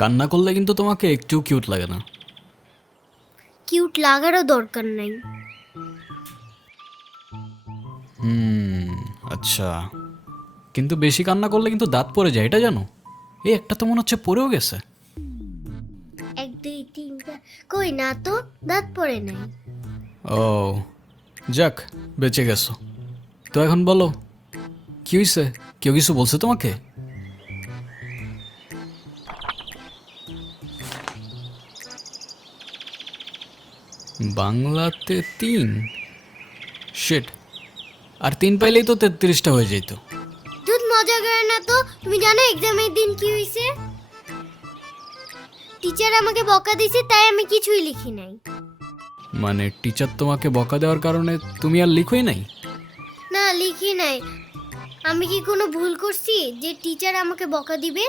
কান্না করলে কিন্তু তোমাকে একটু কিউট লাগে না। কিউট লাগারও দরকার নাই। আচ্ছা, কিন্তু বেশি কান্না করলে কিন্তু দাঁত পড়ে যায়, এটা জানো? এই একটা তো মনে হচ্ছে পড়েও গেছে। 1 2 3 4 কই না তো, দাঁত পড়ে নাই। ও যাক, বেঁচে গেছো। তো এখন বলো কি হয়েছে? কেউ কিছু বলছে তোমাকে? বাংলাতে 3 শিট, আর 3 পাইলেই তো 33টা হয়ে যেত। তুই মজা করে না তো। তুমি জানো এক্সামের দিন কি হইছে? টিচার আমাকে বকা দিয়েছে, তাই আমি কিছুই লিখি নাই। মানে টিচার তোমাকে বকা দেওয়ার কারণে তুমি আর লিখোই নাই? না, লিখি নাই। আমি কি কোনো ভুল করছি যে টিচার আমাকে বকা দিবে?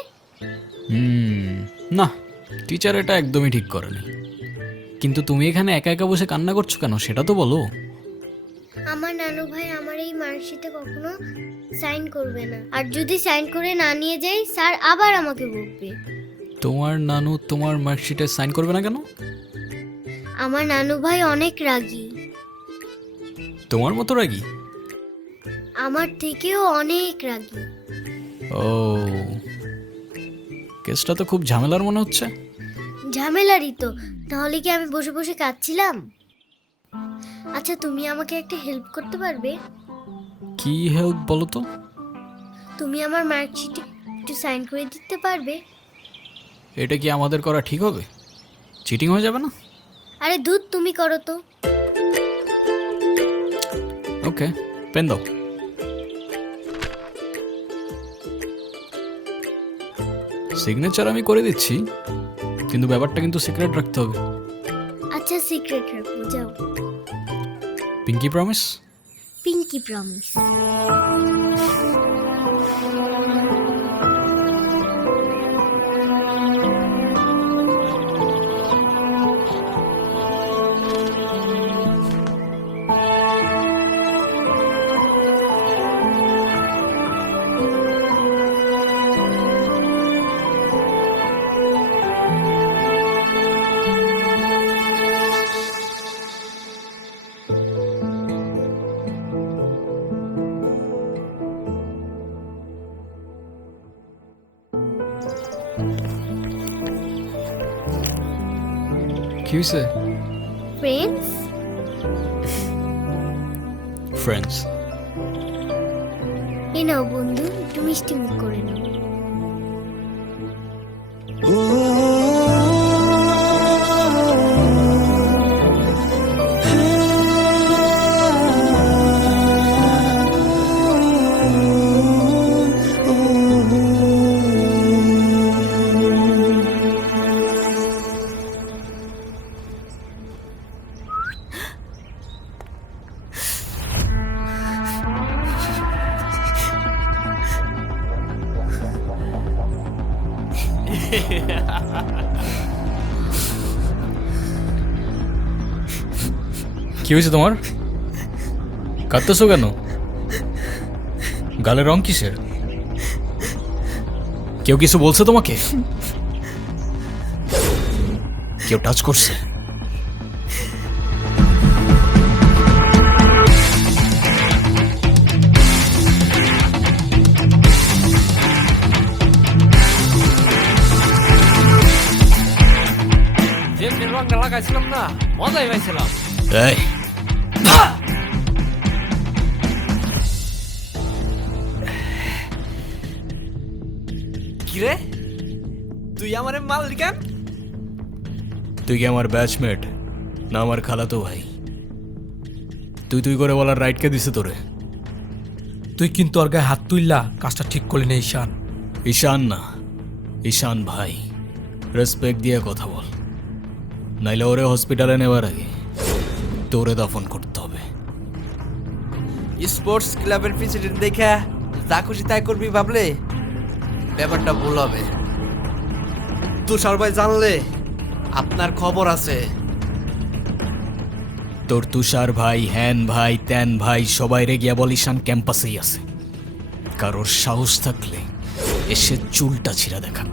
না, টিচার এটা একদমই ঠিক করেনি। কিন্তু তুমি এখানে একা একা বসে কান্না করছো কেন, সেটা তো বলো। আমার নানু ভাই আমার এই মার্কশিটে কখনো সাইন করবে না, আর যদি সাইন করে না নিয়ে যাই স্যার আবার আমাকে বকবে। তোমার নানু তোমার মার্কশিটে সাইন করবে না কেন? আমার নানু ভাই অনেক রাগী, তোমার মতো রাগী? আমার থেকেও অনেক রাগী। ও, কেসটা তো খুব ঝামেলার মনে হচ্ছে। ঝামেলারই তো, তাহলে কি আমি বসে বসে কাঁদছিলাম? আচ্ছা, তুমি আমাকে একটা হেল্প করতে পারবে? কি হেল্প বলো তো? তুমি আমার মার্কশিটে একটু সাইন করে দিতে পারবে? এটা কি আমাদের করা ঠিক হবে? চিটিং হয়ে যাবে না? আরে দুধ, তুমি করো তো। ওকে, পেন দাও। সিগনেচার আমি করে দিচ্ছি, কিন্তু ব্যাপারটা কিন্তু সিক্রেট রাখতে হবে। আচ্ছা, সিক্রেট রাখবো, যাও। Pinky promise? Pinky promise. কি হয়েছে? ফ্রেন্ডস। ফ্রেন্ডস? এ নাও বন্ধু, একটু মিষ্টি মুখ করে নাও। কি হয়েছে তোমার? কাঁদতেছো কেন? গালের রং কিসের? কেউ কিছু বলছে তোমাকে? কেউ টাচ করছে? যেমনি রংটা লাগাইছিলাম না, মজাই পাইছিলাম। এই, কিরে তুই আমারে মাল কেন? তুই কি আমার ব্যাচমেট না আমার খালাতো ভাই? তুই তুই করে বলার রাইট কে দিছে তোরে? তুই কিন্তু ওর গায়ে হাত তুললা, কাজটা ঠিক করলি না ঈশান। ঈশান না, ঈশান ভাই। রেসপেক্ট দিয়ে কথা বল, নাইলে ওরে হসপিটালে নেওয়ার আগে তোরে দাফন করতে হবে। স্পোর্টস ক্লাবের প্রেসিডেন্ট দেখা যা খুশি তাই করবি ভাবলে ব্যাপারটা ভুল হবে। তুষার ভাই জানলে আপনার খবর আছে। তোর তুষার ভাই, হ্যান ভাই, ত্যান ভাই সবাই রে গিয়া বল ঈশান ক্যাম্পাসেই আছে। কারোর সাহস থাকলে এসে চুলটা ছিঁড়া দেখাক।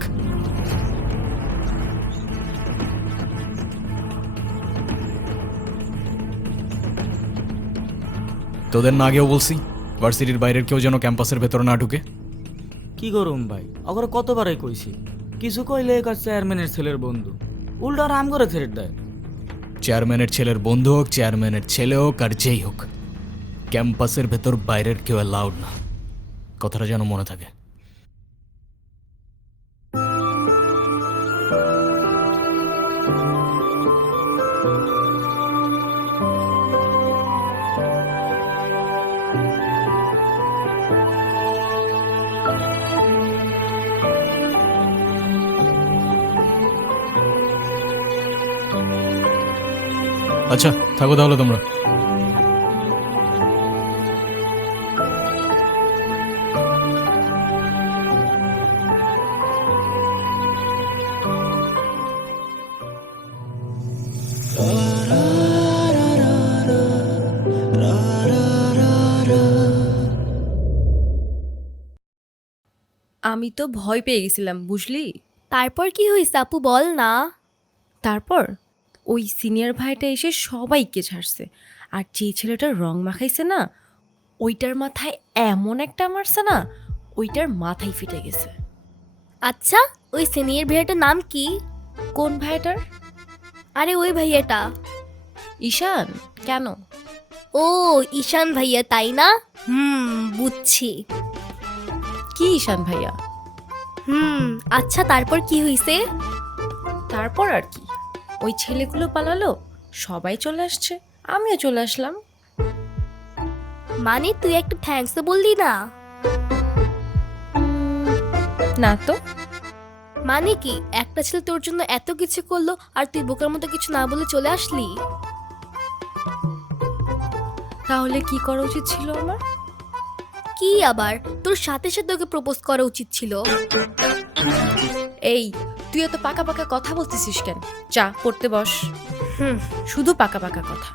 তোদের না আগেও বলছি ভার্সিটির বাইরের কেউ যেন ক্যাম্পাসের ভেতর না ঢুকে। কি করুম ভাই, অগরে কতবারই কইছি, কিছু কইলে কার চেয়ারম্যানের ছেলের বন্ধু, উল্টা রাম করে ছেড়ে দেয়। চেয়ারম্যানের ছেলের বন্ধু হোক, চেয়ারম্যানের ছেলে হোক আর যেই হোক, ক্যাম্পাসের ভেতর বাইরের কেউ অ্যালাউড না। কথাটা যেন মনে থাকে। আচ্ছা থাকো তাহলে তোমরা। আমি তো ভয় পেয়ে গেছিলাম বুঝলি। তারপর কি হয়েছে আপু বল না। তারপর ওই সিনিয়র ভাইটা এসে সবাইকে ছাড়ছে, আর যে ছেলেটার রং মাখাইছে না ওইটার মাথায় এমন একটা মারছে না, ওইটার মাথায় ফিটে গেছে। আচ্ছা ওই সিনিয়র ভাইয়াটার নাম কি? কোন ভাইটার? আরে ওই ভাইয়াটা। ঈশান। কেন? ও ঈশান ভাইয়া তাই না? বুঝছি। কি ঈশান ভাইয়া? আচ্ছা তারপর কি হয়েছে? তারপর আর কি, ওই ছেলেগুলো পালালো, সবাই চলে আসছে, আমিও চলে আসলাম। মানে তুই একটা থ্যাঙ্কস তো বললি না? না তো। মানে কি একটা ছেলে তোর জন্য এত কিছু করলো আর তুই বোকার মতো কিছু না বলে চলে আসলি? তাহলে কি করা উচিত ছিল আমার? কি আবার, তোর সাথে সাথে ওকে প্রপোজ করা উচিত ছিল। এই তুই এত পাকা পাকা কথা বলতেছিস কেন? চা পড়তে বস। হুম। শুধু পাকা পাকা কথা।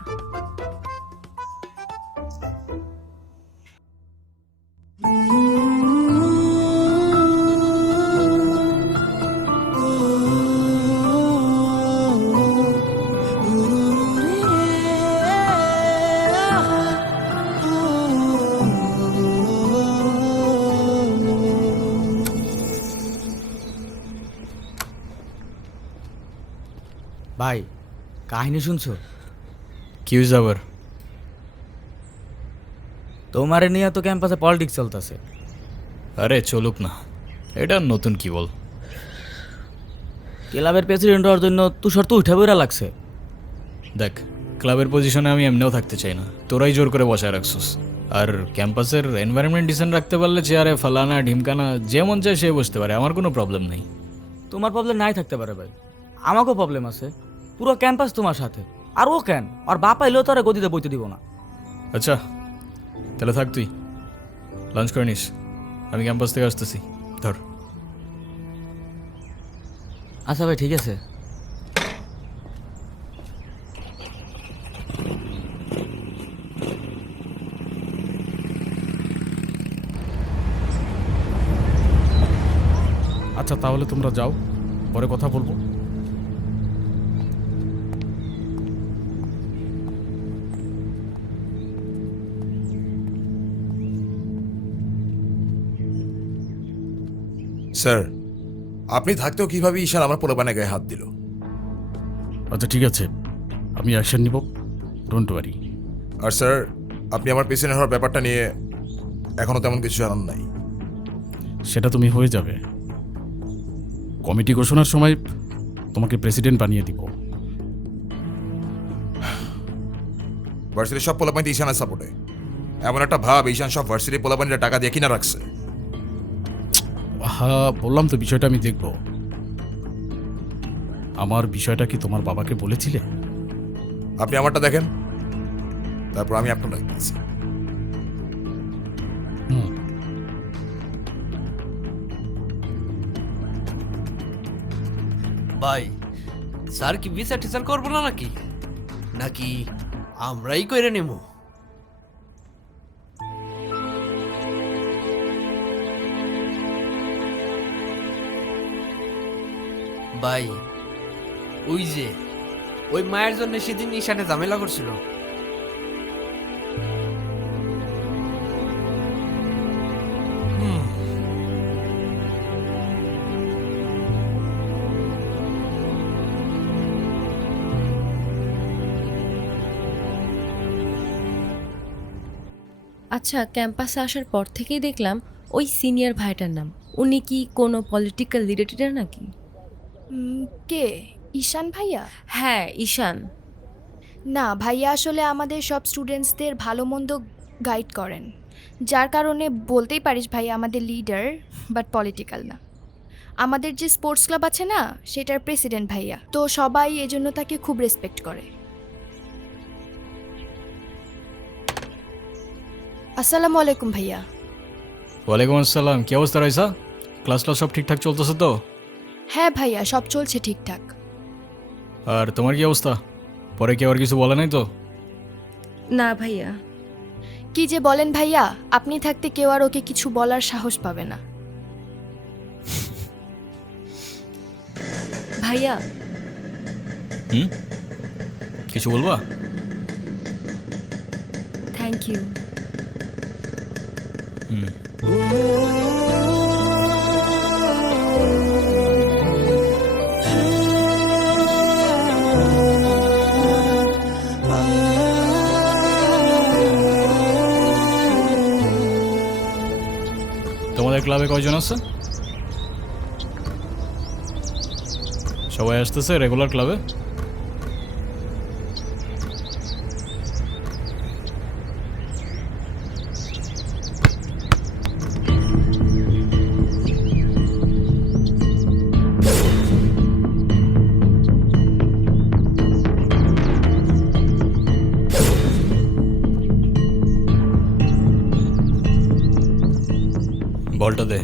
ভাই কাহিনী শুনছো? কি হয়েছে আবার? তোমারে নিয়ে তো ক্যাম্পাসে পলিটিক্স চলতেছে। আরে চলুক না, এটা নতুন কি বল। ক্লাবের প্রেসিডেন্ট হওয়ার জন্য তুষার তো উঠে বইরা লাগছে। দেখ ক্লাবের পজিশনে আমি এমনিও থাকতে চাই না, তোরাই জোর করে বসায় রাখছিস। আর ক্যাম্পাসের এনভায়রনমেন্ট ডিসেন্ট রাখতে পারলে চেয়ারে ফালানা ঢিমকানা যে মন চায় সে বসতে পারে, আমার কোনো প্রবলেম নেই। তোমার প্রবলেম নাই থাকতে পারে ভাই, আমাকেও প্রবলেম আছে। পুরো ক্যাম্পাস তোমার সাথে, আর ও কেন আর বাপ আইলেও তো আর গদিতে বইতে দিব না। আচ্ছা তাহলে থাক, তুই লাঞ্চ করে নিস, আমি ক্যাম্পাস থেকে আসতেছি। ধর। আচ্ছা ভাই ঠিক আছে। আচ্ছা তাহলে তোমরা যাও, পরে কথা বলবো। স্যার, আপনি থাকতেও কিভাবে ঈশান আমার পোলাপানের গায়ে হাত দিল? আচ্ছা ঠিক আছে, আমি অ্যাকশন নিব, ডোন্ট ওয়ারি। আর স্যার, আপনি আমার পেছনে হওয়ার ব্যাপারটা নিয়ে এখনো তেমন কিছু জানান নাই। সেটা তুমি হয়ে যাবে, কমিটি ঘোষণার সময় তোমাকে প্রেসিডেন্ট বানিয়ে দিব। ভার্সিটির সব পোলাপানি ঈশানের সাপোর্টে। এমন একটা ভাব ঈশান সব ভার্সিটির পোলাপানিরা টাকা দিয়ে কিনা রাখছে। হ্যাঁ, বললাম তো বিষয়টা আমি দেখব। আমার বিষয়টা কি তোমার বাবাকে বলেছিলে? আপনি আমারটা দেখেন, তারপর আমি আপনার দেখতেছি। হুম, ভাই, স্যার কি বিচার টিচার করবো না নাকি নাকি আমরাই কইরে নেব? ভাই, ওই যে ওই মায়ের জন্য সেদিন ঈশানে ঝামেলা করছিল। আচ্ছা, ক্যাম্পাসে আসার পর থেকেই দেখলাম ওই সিনিয়র ভাইটার নাম। উনি কি কোনো পলিটিক্যাল রিলেটেড নাকি? কে? ঈশান ভাইয়া? হ্যাঁ, ঈশান। না, ভাইয়া আসলে আমাদের সব স্টুডেন্টসদের ভালো মন্দ গাইড করেন, যার কারণে বলতেই পারিস ভাইয়া আমাদের লিডার, বাট পলিটিক্যাল না। আমাদের যে স্পোর্টস ক্লাব আছে না, সেটার প্রেসিডেন্ট ভাইয়া, তো সবাই এজন্য তাকে খুব রেসপেক্ট করে। আসসালামু আলাইকুম ভাইয়া। ওয়ালাইকুম আসসালাম। কি অবস্থা রাইসা? ক্লাস সব ঠিকঠাক চলতেছে তো? হ্যাঁ ভাইয়া, সব চলছে ঠিকঠাক। আর তোমার কি অবস্থা? পরে কেউ আর কিছু বলে নাই তো? না ভাইয়া। কি যে বলেন ভাইয়া, আপনি থাকতে কেউ আর ওকে কিছু বলার সাহস পাবে না। ভাইয়া, হুম, কিছু বলবা? Thank you. হুম। তোমাদের ক্লাবে কয়জন আছে? সবাই আসতেছে রেগুলার ক্লাবে? বলটা দে।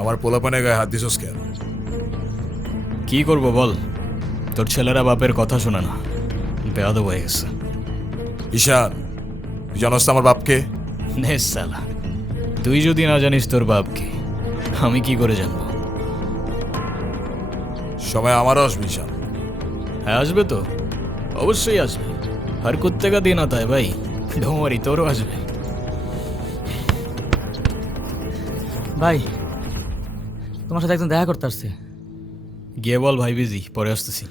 আমার পোলাপানে গায়ে হাত দিছস কেন? কি করবো বল, তোর ছেলেরা বাপের কথা শোনে না, বেয়াদব হয়ে গেছে। ঈশান, তুই জানোস তো আমার বাপকে? নে সালা, তুই যদি না জানিস তোর বাপকে, আমি কি করে জানবো? সময় আমারও আসবে ঈশান। হ্যাঁ আসবে তো, অবশ্যই আসবে। আর কুত্তেকা দিন আতা है ভাই, ঢোমারি তোরও আসবে। ভাই, তোমার সাথে একজন দেখা করতে আসছে। গিয়ে বল ভাই বিজি, পরে আসতেছি।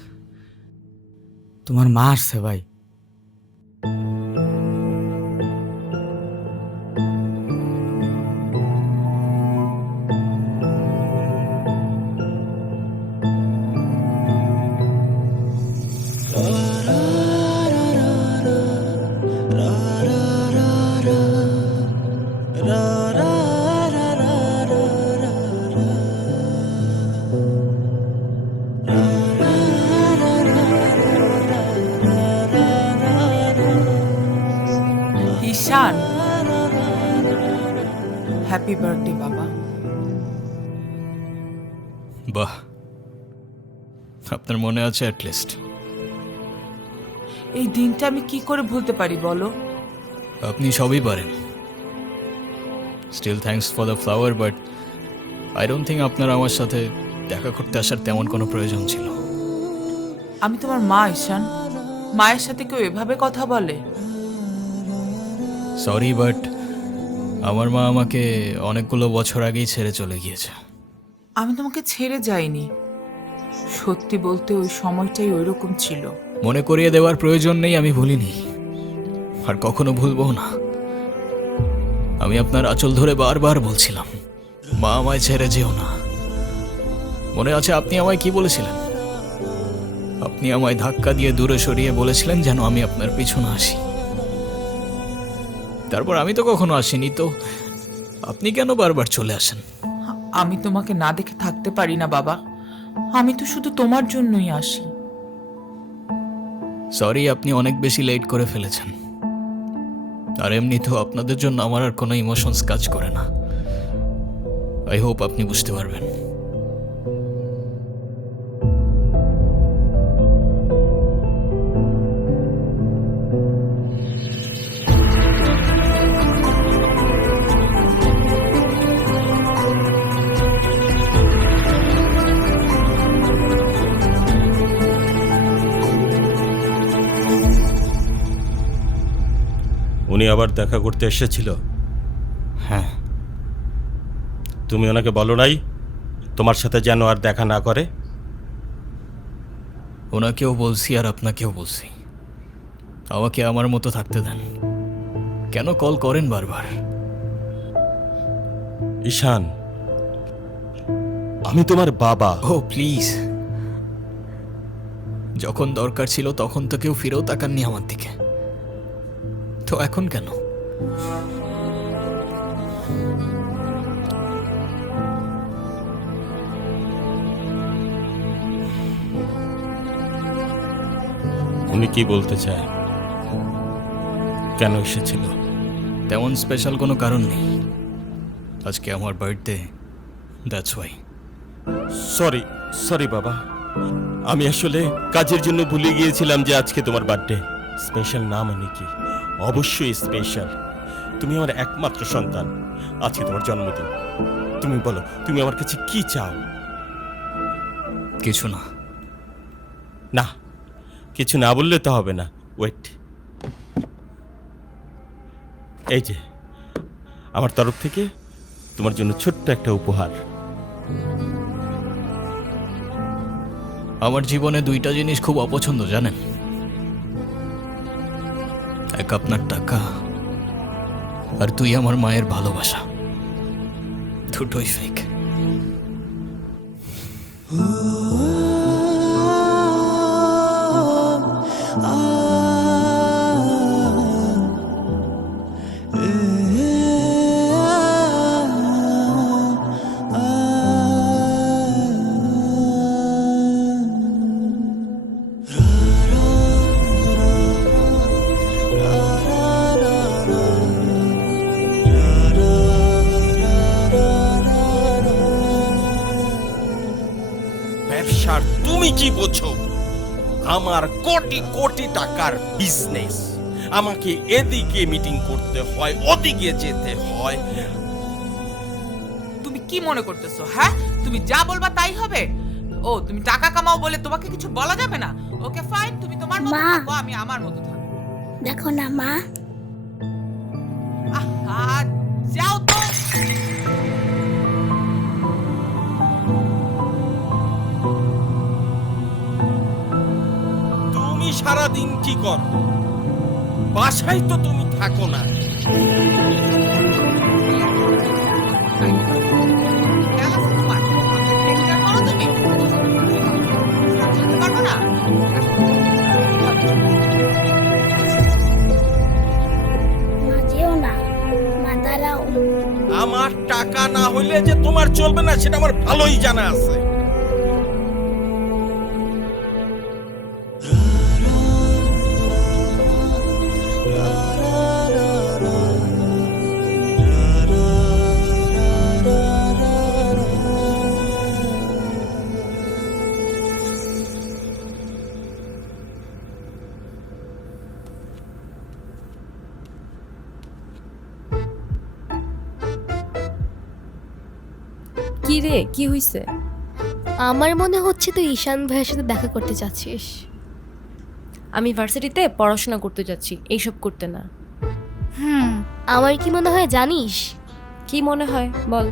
তোমার মা আসছে ভাই। ঈশান, হ্যাপি বার্থডে বাবা। বাহ, আপনার মনে আছে অ্যাটলিস্ট। এই দিনটা আমি কি করে ভুলতে পারি বলো? আপনি সবই পারেন। Still thanks for the flower, but I don't think আপনার আমার সাথে দেখা করতে আসার তেমন কোনো প্রয়োজন ছিল। আমি তোমার মা ঈশান, মায়ের সাথে কেউ এভাবে কথা বলে? সরি, বাট আমার মা আমাকে অনেকগুলো বছর আগেই ছেড়ে চলে গিয়েছে। আমি তোমাকে ছেড়ে যাইনি, সত্যি বলতে ওই সময়টাই ওইরকম ছিল। মনে করিয়ে দেওয়ার প্রয়োজন নেই, আমি ভুলিনি আর কখনো ভুলবো না। আমি আপনার আঁচল ধরে বারবার বলছিলাম, মা আমায় ছেড়ে যেও না, মনে আছে আপনি আমায় কি বলেছিলেন? আপনি আমায় ধাক্কা দিয়ে দূরে সরিয়ে বলেছিলেন যেন আমি আপনার পিছনে আসি। তারপর আমি তো কখনো আসিনি, তো আপনি কেন বারবার চলে আসেন? আমি তোমাকে না দেখে থাকতে পারি না বাবা, আমি তো শুধু তোমার জন্যই আসি। সরি, আপনি অনেক বেশি লেট করে ফেলেছেন। আর এমনিতেও আপনাদের জন্য আমার আর কোনো ইমোশনস কাজ করে না। আই হোপ আপনি বুঝতে পারবেন। উনি আবার দেখা করতে এসেছিল? হ্যাঁ। তুমি ওনাকে বলো নাই তোমার সাথে যেন আর দেখা না করে? ওনাকেও বলছি আর আপনাকেও বলছি, আমাকে আমার মতো থাকতে দেন। কেন কল করেন বারবার? ঈশান, আমি তোমার বাবা। ও প্লিজ, যখন দরকার ছিল তখন তো কেউ ফিরেও তাকাননি আমার দিকে, তো এখন কেন? উনি কি বলতে চায়? কেন এসেছিল? তেমন স্পেশাল কোনো কারণ নেই, আজকে আমার birthday, that's why. Sorry sorry বাবা, আমি আসলে কাজের জন্য ভুলে গিয়েছিলাম যে আজকে তোমার বার্থডে। স্পেশাল না মানে কি? অবশ্যই স্পেশাল। তুমি আমার একমাত্র সন্তান, আজকে তোমার জন্মদিন। তুমি বলো, তুমি আমার কাছে কি চাও? কিছু না। না, কিছু না বললে তো হবে না। ওয়েট, এই যে আমার তরফ থেকে তোমার জন্য ছোট্ট একটা উপহার। আমার জীবনে দুইটা জিনিস খুব অপছন্দ, জানেন? এক আপনার টাকা, আর তুই আমার মায়ের ভালোবাসা। দুটোই ফেক। ব্যবসার তুমি কি বোঝো? আমার কোটি কোটি টাকার বিজনেস, আমাকে এদিকে মিটিং করতে হয়, ওদিকে যেতে হয়। তুমি কি মনে করতেছো? হ্যাঁ, তুমি যা বলবা তাই হবে? ও, তুমি টাকা কামাও বলে তোমাকে কিছু বলা যাবে না? ওকে ফাইন, তুমি তোমার মতো মা। থাকো, আমি আমার মতো থাকবো। দেখো না মা, আহা, যাও তো। তুমি সারাদিন কি করো? বাসায় তো তুমি থাকো না। খেয়াল আছে তোমার? টেক্সচার করো তুমি? বুঝতে পারবো না? মা যেও না, মা দাঁড়াও। আমার টাকা না হইলে যে তোমার চলবে না সেটা আমার ভালোই জানা আছে। কি রে, কি হইছে? আমার মনে হচ্ছে তুই ঈশান ভাইয়ের সাথে দেখা করতে চাচ্ছিস। আমি ভার্সিটিতে পড়াশোনা করতে যাচ্ছি, এইসব করতে না। আমার কি মনে হয় জানিস? কি মনে হয় বল?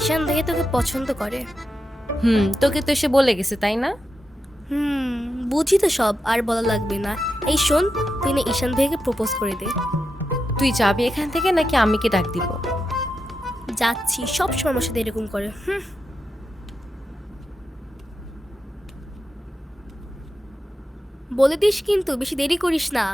ঈশান ভাইয়া তোকে পছন্দ করে। তোকে তো এসে বলে গেছে, তাই না? বুঝি তো সব, আর বলা লাগবে না। এই শোন, তুই না ঈশান ভাইয়াকে প্রপোজ করে দে। তুই যাবি এখান থেকে নাকি আমি কি ডাক দিব? যাচ্ছি, সব সময় আমার সাথে এরকম করে। বলে দিস কিন্তু, বেশি দেরি করিস না।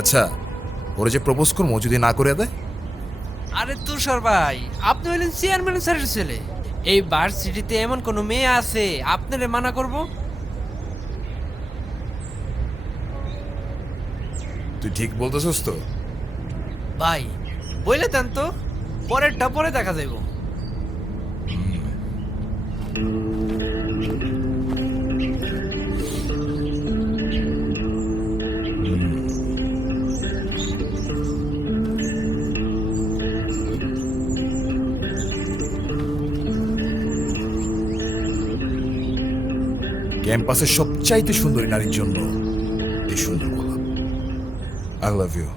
আচ্ছা, ওরা যে প্রপোজ করবো যদি না করে দেয়? আরে তুষার ভাই, আপনি হলেন চেয়ারম্যান স্যারের ছেলে। এই ভার্সিটিতে এমন কোনো মেয়ে আছে আপনারে মানা করব? তুই ঠিক বলতেছস তো? ভাই বলে দেন তো, পরেরটা পরে দেখা যাইব। ক্যাম্পাসের সবচাইতে সুন্দরী নারীর জন্য এই সুন্দর গোলাপ। I love you.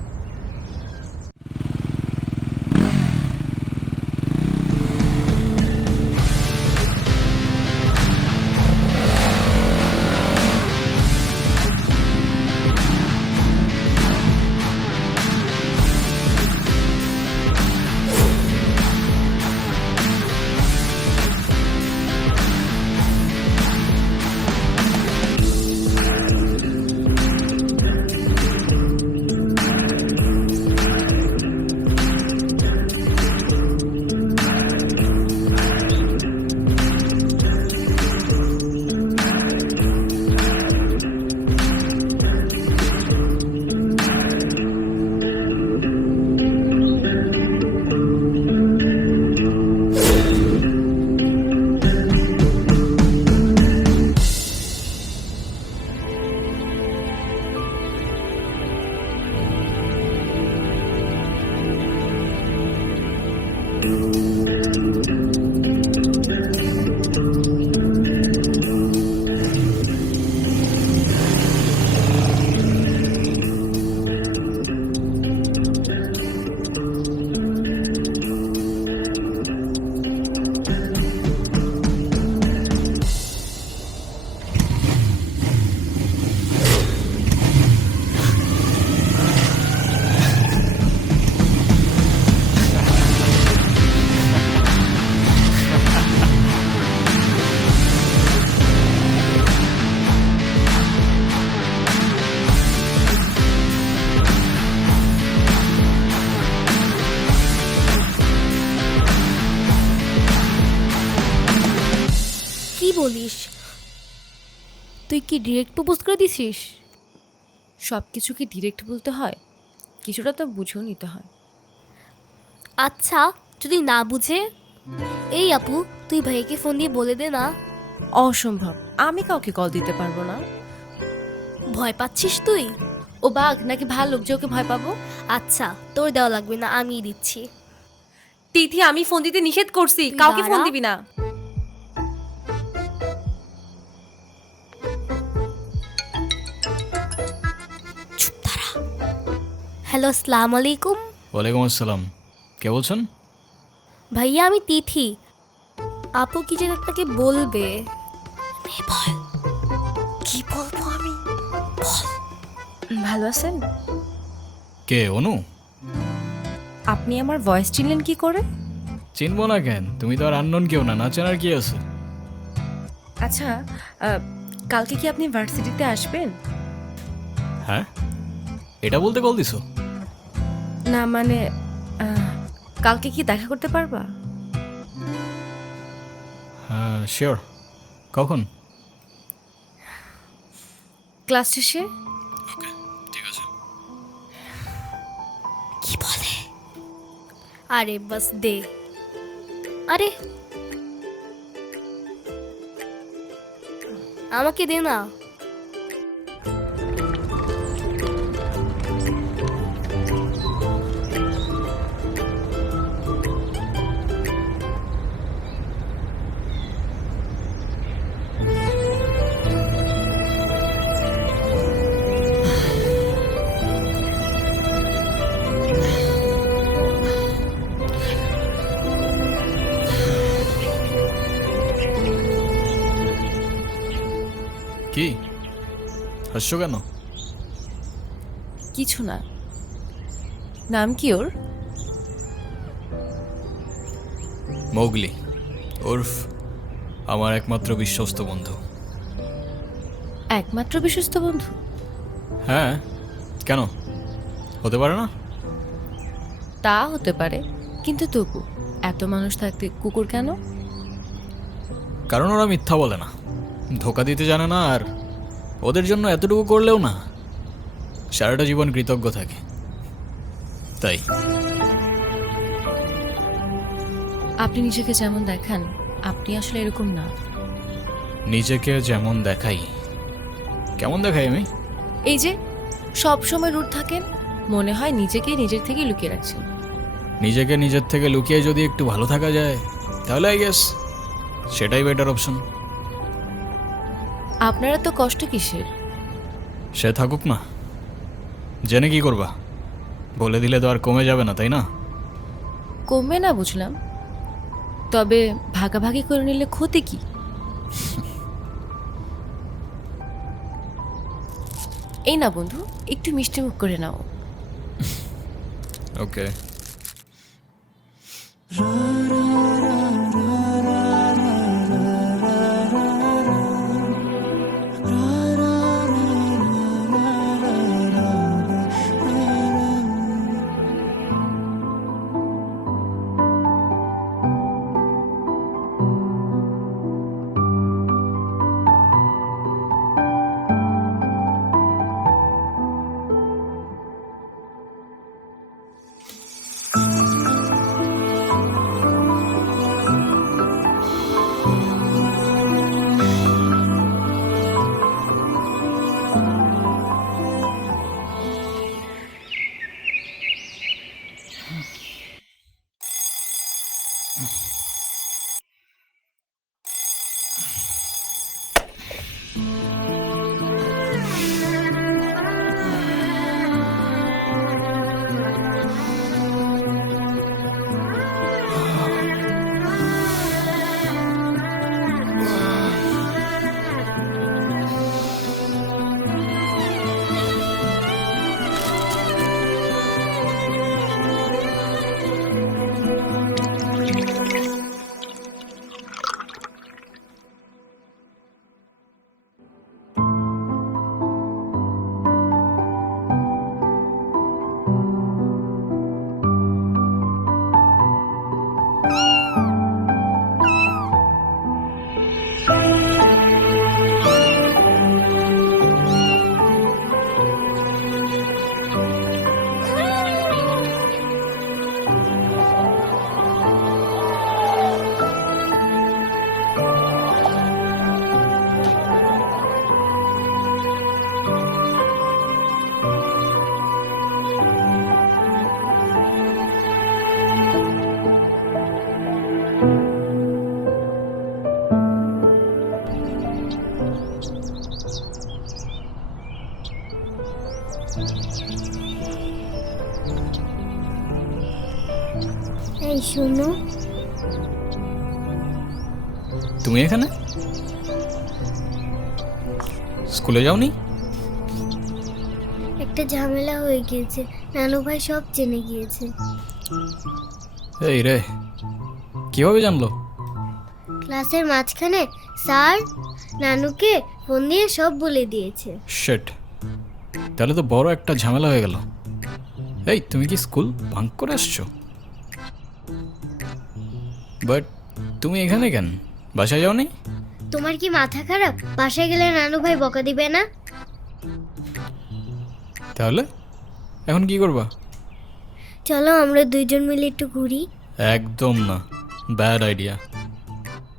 কি বলিস? তুই কি ডিরেক্ট প্রপোজ করে দিছিস? সব কিছু কি ডিরেক্ট বলতে হয়? কিছুটা তো বুঝেও নিতে হয়। আচ্ছা, যদি না বুঝে? এই আপু, তুই ভাইকে ফোন দিয়ে বলে দে না। অসম্ভব, আমি কাউকে কল দিতে পারবো না। ভয় পাচ্ছিস তুই? ও বাঘ নাকি ভাল্লুক যে ওকে ভয় পাবো? আচ্ছা, তোর দেওয়া লাগবে না, আমিই দিচ্ছি। তিথি, আমি ফোন দিতে নিষেধ করছি, কাউকে ফোন দিবি না। হ্যালো, আসসালামু আলাইকুম। ওয়ালাইকুম আসসালাম। কে বলছেন? ভাইয়া, আমি তিথি। আপু কি যেন আপনাকে বলবে। কি বলবো আমি? ভালো আছেন? কে? অনু? আপনি আমার ভয়েস চিনলেন কি করে? চিনবো না কেন? তুমি তো আর আননোন কেউ না, না চেনার কি আছে? আচ্ছা, কালকে কি আপনি ভার্সিটিতে আসবেন? হ্যাঁ, এটা বলতে কল দিছো? না মানে, কালকে কি দেখা করতে পারবা? হ্যাঁ শিওর। কখন? ক্লাস শেষে। ঠিক আছে। কি বলে? আরে বাস দে। আরে আমাকে দে না। হাসছো কেন? কিছু না। নাম কি ওর? মৌগলি, ওরফ আমার একমাত্র বিশ্বস্ত বন্ধু। একমাত্র বিশ্বস্ত বন্ধু? হ্যাঁ, কেন হতে পারে না? তা হতে পারে, কিন্তু তবু এত মানুষ থাকতে কুকুর কেন? কারণ ওরা মিথ্যা বলে না, ধোকা দিতে জানে না, আর ওদের জন্য এতটুকু করলেও না সারাটা জীবন কৃতজ্ঞ থাকে, তাই। আপনি নিজেকে যেমন দেখান, আপনি আসলে এরকম না। নিজেকে যেমন দেখাই? কেমন দেখাই আমি? এই যে সব সময় রুট থাকেন, মনে হয় নিজেকে নিজের থেকে লুকিয়ে রাখছেন। নিজেকে নিজের থেকে লুকিয়ে যদি একটু ভালো থাকা যায় তাহলে আই গেস সেটাই বেটার অপশন। আপনারা তো কষ্ট কিসের? সে থাকুক না, জেনে কি করবা? বলে দিলে তো আর কমে যাবে না, তাই না? কমবে না বুঝলাম, তবে ভাগাভাগি করে নিলে ক্ষতি কি? এই না বন্ধু, একটু মিষ্টি মুখ করে নাও। ওকে। এই শোনো, তুমি এখানে? স্কুলে যাওনি? একটা ঝামেলা হয়ে গিয়েছে, নানু ভাই সব জেনে গিয়েছে। এই রে, কিভাবে জানলো? ক্লাসের মাঝখানে স্যার নানুকে ফোন দিয়ে সব বলে দিয়েছে। শিট, তাহলে তো বড় একটা ঝামেলা হয়ে গেল। এই, তুমি কি স্কুল ভাঙ করে আসছো? বাট তুমি এখানে কেন? বাসায় যাওনি? তোমার কি মাথা খারাপ? বাসায় গেলে নানু ভাই বকা দিবে না? তাহলে এখন কি করবা? চলো আমরা দুইজন মিলে একটু ঘুরি। একদম না, ব্যাড আইডিয়া।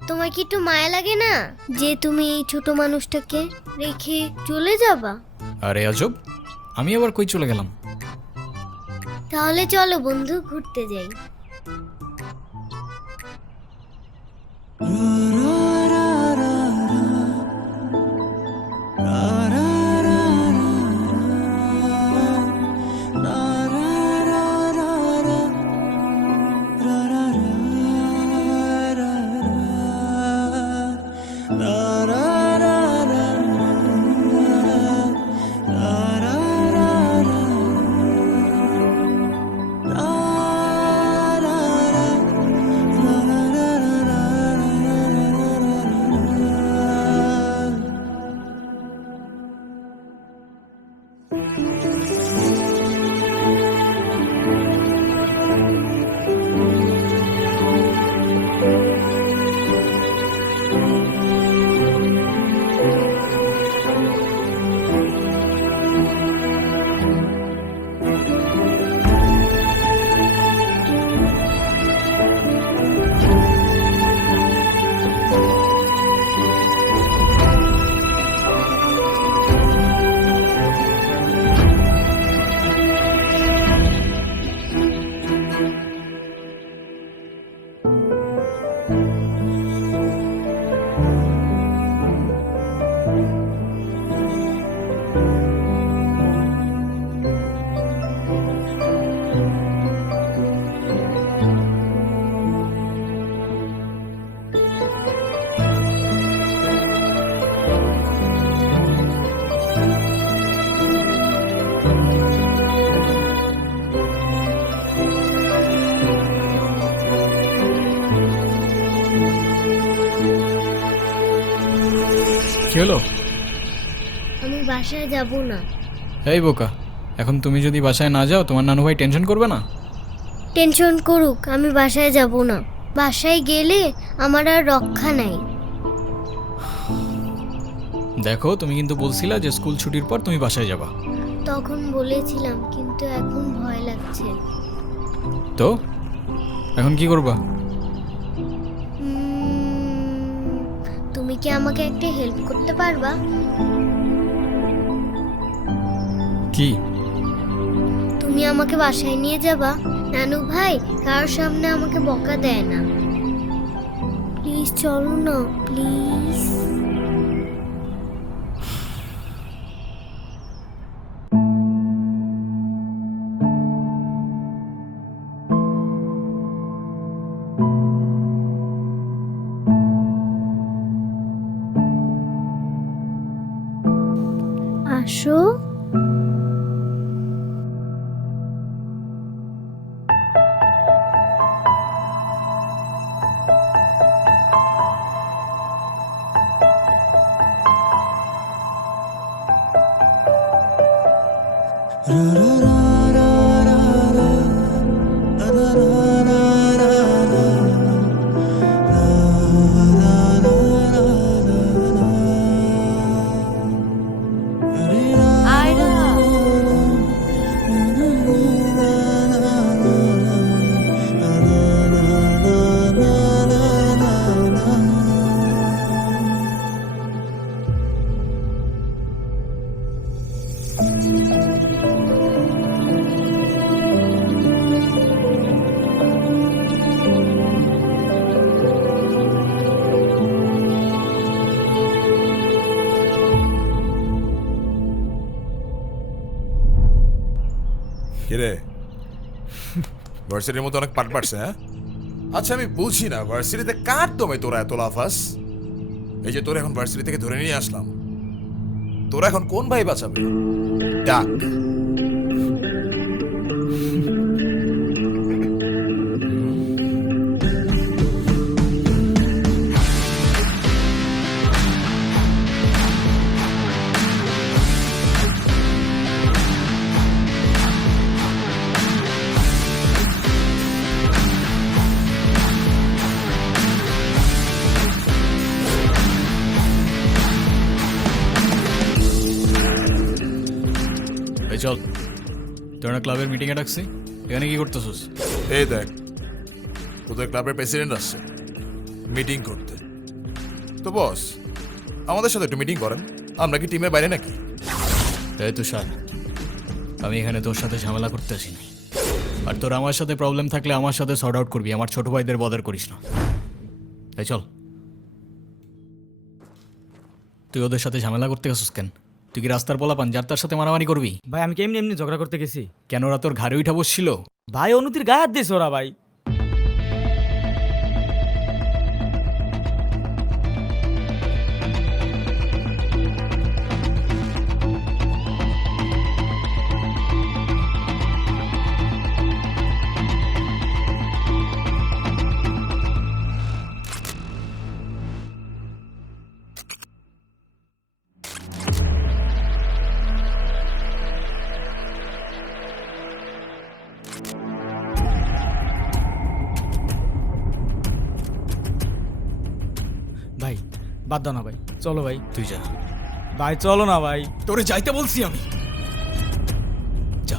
তোমার কি একটু মায়া লাগে না যে তুমি এই ছোট মানুষটাকে রেখে চলে যাবা? আরে আজব, আমি আবার কই চলে গেলাম? তাহলে চলো বন্ধু, ঘুরতে যাই। হলো? আমি বাসায় যাব না। এই বোকা, এখন তুমি যদি বাসায় না যাও তোমার নানু ভাই টেনশন করবে না? টেনশন করুক, আমি বাসায় যাব না। বাসায় গেলে আমার আর রক্ষা নাই। দেখো, তুমি কিন্তু বলছিলা যে স্কুল ছুটির পর তুমি বাসায় যাবা। তখন বলেছিলাম, কিন্তু এখন ভয় লাগছে। তো এখন কি করবা? তুমি কি আমাকে একটা হেল্প করতে পারবা? কি? তুমি আমাকে বাসায় নিয়ে যাবা? নানু ভাই কারোর সামনে আমাকে বকা দেয় না। প্লিজ চলো না, প্লিজ। আসো। কিরে, ভার্সিটির মতো অনেক পাট পাটছে, হ্যাঁ? আচ্ছা আমি বুঝি না, ভার্সিটিতে কার দমে তোরা এত লাফাস? এই যে তোরা এখন ভার্সিটি থেকে ধরে নিয়ে আসলাম, তোরা এখন কোন ভাই বাঁচাবে? ডাক। এই চল, তোর না ক্লাবের মিটিংয়ে ডাকছি, এখানে কি করতেছিস? এই দেখ, তোদের ক্লাবের প্রেসিডেন্ট আসছে মিটিং করতে। তো বস, আমাদের সাথে একটু মিটিং করেন। আমরা কি টিমের বাইরে নাকি? এই তুষার, আমি এখানে তোর সাথে ঝামেলা করতে আসিনি। আর তোর আমার সাথে প্রবলেম থাকলে আমার সাথে সর্ট আউট করবি, আমার ছোট ভাইদের বদার করিস না। এই চল। তুই ওদের সাথে ঝামেলা করতে গেছিস কেন? তুই কি রাস্তার পোলা পান যার তার সাথে মারামারি করবি? ভাই আমি কি এমনি এমনি ঝগড়া করতে গেছি? কেন ওরা তোর ঘাড়ে উঠা বসছিল? ভাই অনুতির গায়ে হাত দিয়েছে ওরা ভাই। ভাই বাদ দাও না ভাই, চলো ভাই। তুই যা ভাই চলো না ভাই। তোরে যাইতে বলছি আমি। যা।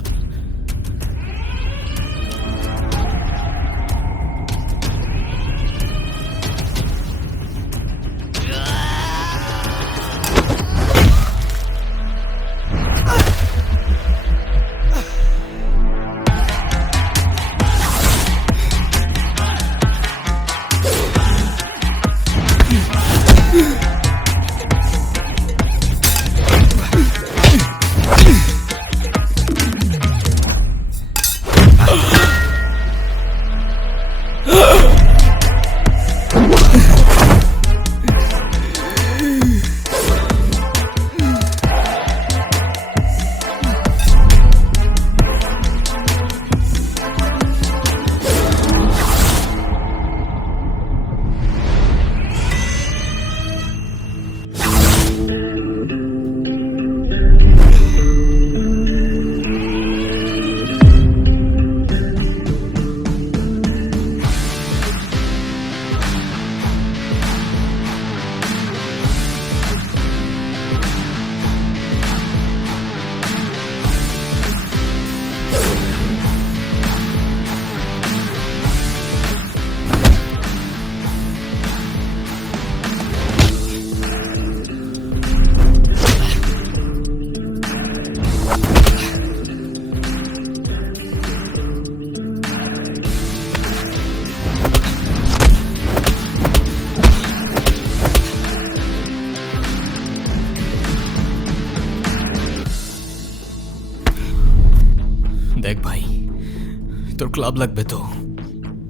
তোর ক্লাব লাগবে তো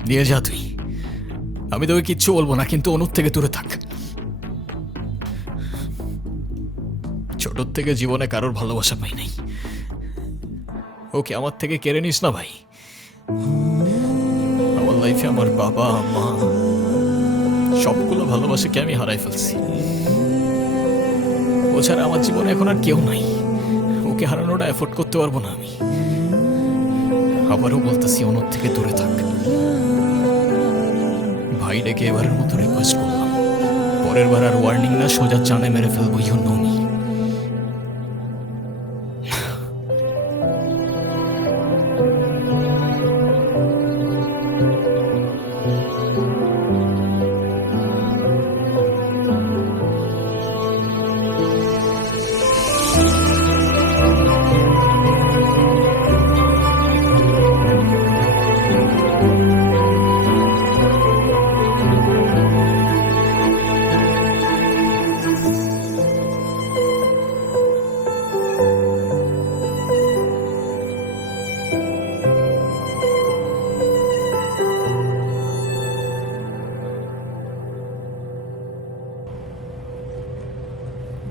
দিয়ে যা তুই, আমি তোকে কিচ্ছু বলবো না, কিন্তু অনুর থেকে দূরে থাক। ছোট থেকে জীবনে কারোর ভালোবাসা পাই নাই, ওকে আমার থেকে কেড়ে নিস না ভাই। আমার লাইফে আমার বাবা মা সবগুলো ভালোবাসাকে আমি হারাই ফেলছি, ও ছাড়া আমার জীবনে এখন আর কেউ নাই, ওকে হারানোটা এফোর্ড করতে পারবো না আমি। আবারও বলতেছি অনুর থেকে দূরে থাক ভাই, ডেকে এবারের মতো রিকোয়েস্ট করলাম, পরের বার আর ওয়ার্নিং না, সোজা চানে মেরে ফেলবো। You know me.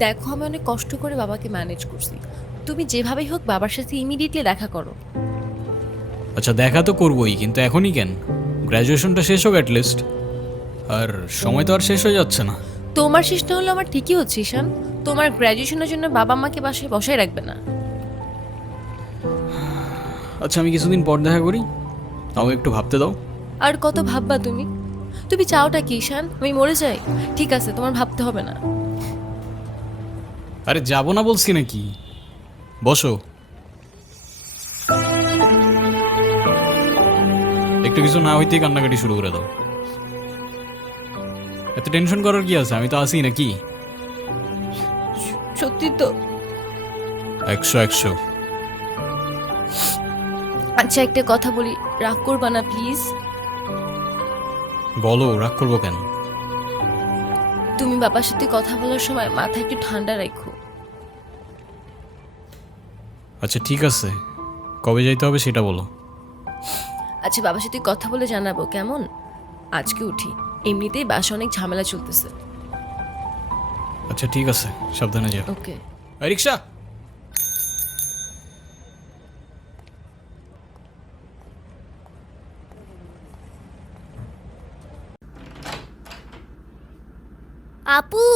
দেখো আমি অনেক কষ্ট করে বাবাকে ম্যানেজ করছি, তুমি যেভাবেই হোক বাবার সাথে ইমিডিয়েটলি দেখা করো। আচ্ছা দেখা তো করবোই, কিন্তু এখনই কেন? গ্র্যাজুয়েশনটা শেষ হোক অ্যাটলিস্ট, আর সময় তো আর শেষ হয়ে যাচ্ছে না। তোমার শেষ না হলো আমার ঠিকই হচ্ছে ঈশান, তোমার গ্র্যাজুয়েশনের জন্য বাবা মাকে বাসায় বসায় রাখবে না। আচ্ছা আমি কিছুদিন পর দেখা করি, তাও একটু ভাবতে দাও। আর কত ভাববা তুমি? তুমি চাওটা কি ঈশান, আমি মরে যাই? ঠিক আছে তোমার ভাবতে হবে না। আরে যাবো না বলছি নাকি, বসো। একটু কিছু না হইতেই কান্নাকাটি শুরু করে দাও। এত টেনশন করার কি আছে, আমি তো আসি নাকি। সত্যি তো? 100 আচ্ছা একটা কথা বলি, রাগ করবা না প্লিজ? বলো, রাগ করবো কেন? তুমি বাবার সাথে কথা বলার সময় মাথা একটু ঠান্ডা রাখো। আচ্ছা ঠিক আছে, কবে যাইতে হবে সেটা বলো। আচ্ছা বাবার সাথে কথা বলে জানাবো কেমন? আজকে উঠি, এমনিতেই বাসা অনেক ঝামেলা চলতেছে। আচ্ছা ঠিক আছে, সাবধানে যাও। ওকে। এই রিক্সা। আপু,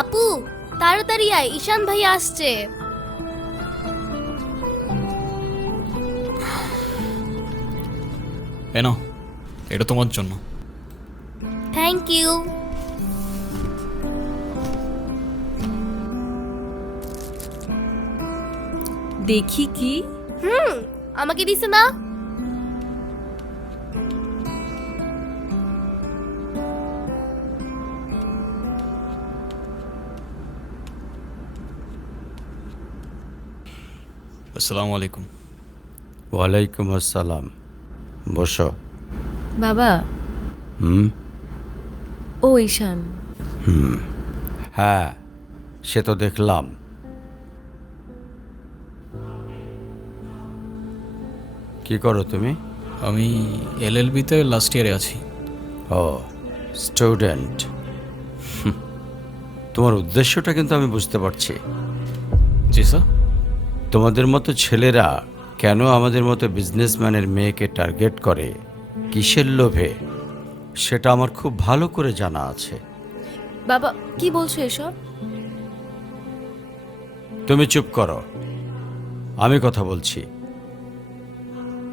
আপু তাড়াতাড়ি আয়, ঈশান ভাই আসছে। এনো, এটা তোমার জন্য। Thank you. দেখি কি? আমাকে দিছে না? আসসালামু আলাইকুম। ওয়ালাইকুম আসসালাম, বসো। বাবা। হুম। ও ঈশান। হ্যাঁ সে তো দেখলাম। কি করো তুমি? আমি LLB-তে লাস্ট ইয়ারে আছি। ও স্টুডেন্ট। তোমার উদ্দেশ্যটা কিন্তু আমি বুঝতে পারছি। জি স্যার। তোমাদের মতো ছেলেরা কেন আমাদের মতো বিজনেসম্যানের মেয়েকে টার্গেট করে, কিসের লোভে, সেটা আমার খুব ভালো করে জানা আছে। বাবা কি বলছো এসব? তুমি চুপ করো, আমি কথা বলছি।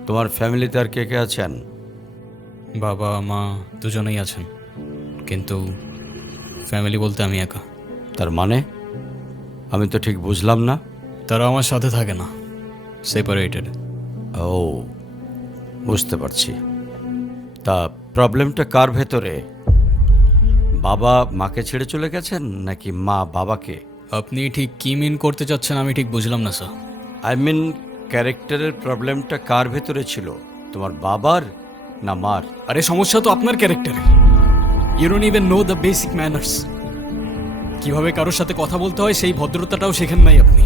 তোমার ফ্যামিলিতে আর কে কে আছেন? বাবা মা দুজনেই আছেন, কিন্তু ফ্যামিলি বলতে আমি একা। তার মানে আমি তো ঠিক বুঝলাম না। তারা আমার সাথে থাকে না, সেপারেটেড। ও বুঝতে পারছি। তা প্রবলেমটা কার ভেতরে? বাবা মাকে ছেড়ে চলে গেছেন নাকি মা বাবাকে? আপনি ঠিক কি মিন করতে চাচ্ছেন আমি ঠিক বুঝলাম না স্যার। আই মিন ক্যারেক্টারের প্রবলেমটা কার ভেতরে ছিল, তোমার বাবার না মার? আরে সমস্যা তো আপনার ক্যারেক্টারে। You don't even know the basic manners. কিভাবে কারোর সাথে কথা বলতে হয় সেই ভদ্রতাটাও শেখেন নাই আপনি।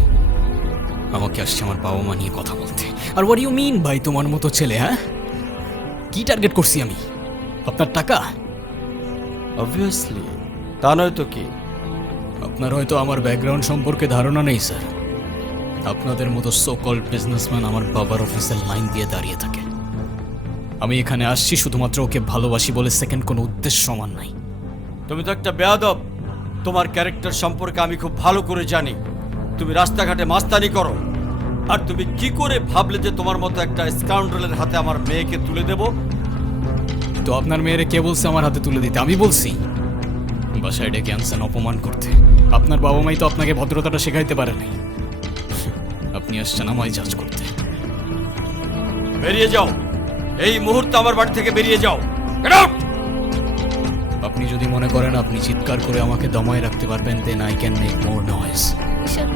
আমাকে আসছে আমার বাবা মা নিয়ে কথা বলতে। আর হোয়াট ইউ মিন ভাই তোমার মতো ছেলে? হ্যাঁ, কি টার্গেট করছি আমি? আপনার টাকা? অবভিয়াসলি, তা নয় তো কি? আপনার হয়তো আমার ব্যাকগ্রাউন্ড সম্পর্কে ধারণা নেই স্যার। আপনাদের মতো সো কল্ড বিজনেসম্যান আমার বাবার অফিসের লাইন দিয়ে দাঁড়িয়ে থাকে। আমি এখানে আসছি শুধুমাত্র ওকে ভালোবাসি বলে, সেকেন্ড কোনো উদ্দেশ্য সমান নাই। তুমি তো একটা বেয়াদব। তোমার ক্যারেক্টার সম্পর্কে আমি খুব ভালো করে জানি। তুমি রাস্তাঘাটে মাস্তানি করো, আর তুমি কি করে ভাবলে যে তোমার মতো একটা স্কাউন্ডারের হাতে আমার মেয়েকে তুলে দেব? তো আপনার মেয়েরে কে বলছে আমার হাতে তুলে দিতে? আমি বলছি? বাসায় ডেকে আনছেন অপমান করতে। আপনার বাবা মাই তো আপনাকে ভদ্রতাটা শেখাইতে পারে নাই। আপনি আসছেন আমায় জাজ করতে। বেরিয়ে যাও, এই মুহূর্তে আমার বাড়ি থেকে বেরিয়ে যাও। Get out! আপনি যদি মনে করেন আপনি চিৎকার করে আমাকে দমায় রাখতে পারবেন, then I can make more noise. Ishaan,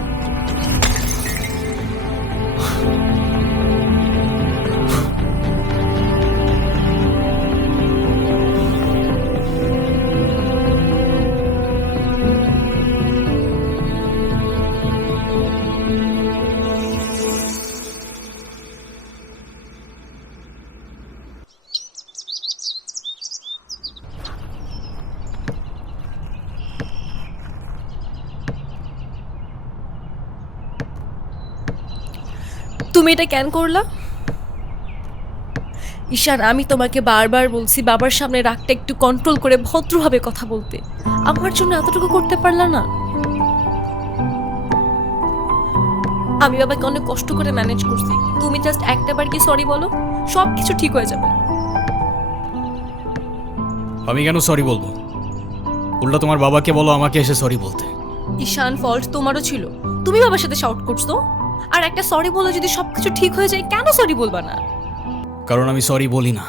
তুমি এটা কেন করলা? ঈশান, আমি তোমাকে বারবার বলছি বাবার সামনে রাগটা একটু কন্ট্রোল করে ভদ্রভাবে কথা বলতে। আমার জন্য এতটুকু করতে পারলা না? আমি বাবাকে অনেক কষ্ট করে ম্যানেজ করছি। তুমি জাস্ট একটাবার কি সরি বলো, সব কিছু ঠিক হয়ে যাবে। আমি কেন সরি বলবো? উল্টা তোমার বাবাকে বলো আমাকে এসে সরি বলতে। ঈশান, ফল্ট তোমারও ছিল। তুমি বাবার সাথে শাউট করছো, আর একটা সরি বলে যদি সবকিছু ঠিক হয়ে যায়, কেন সরি বলবা না? কারণ আমি সরি বলি না,